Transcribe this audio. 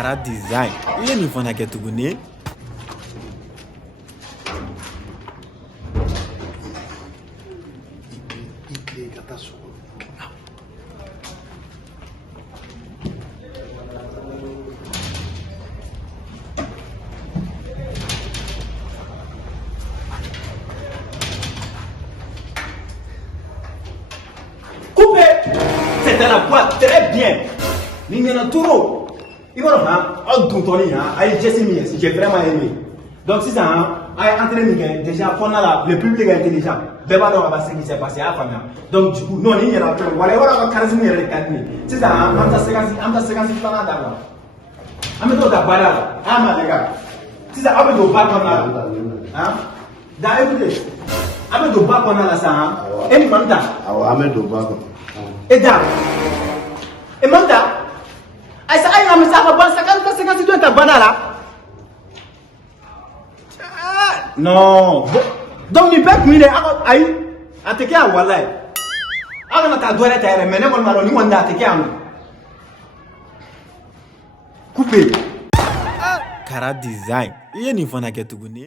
Kara design. I ye nin fana kɛ tuguni. Coupé. C'était la boîte très bien. Ningena Touro. Il va j'ai vraiment aimé. Donc si ça a entraîné déjà le public est intelligent. Beba do ba ce qui s'est passé à femme. Donc du coup non il y a pas wala charisme est recadné. Si ça anta séquence fana d'abord. Amedo da bala. Ah les gars. Si ça amedo ba comme là. Hein? Da écoutez. Amedo ba comme là ça. Et manda. Ah amedo ba. Et da. Et manda. Aïssa aïe la messa fa ban 50 tu ta banala. Non. Donc ni pek mine aïe. Ateke a wallahi. Aga na ta doire ta mais ne ko malo ni wanda ateke am. Coupé. Kara design. I ye nin fana kɛ tuguni.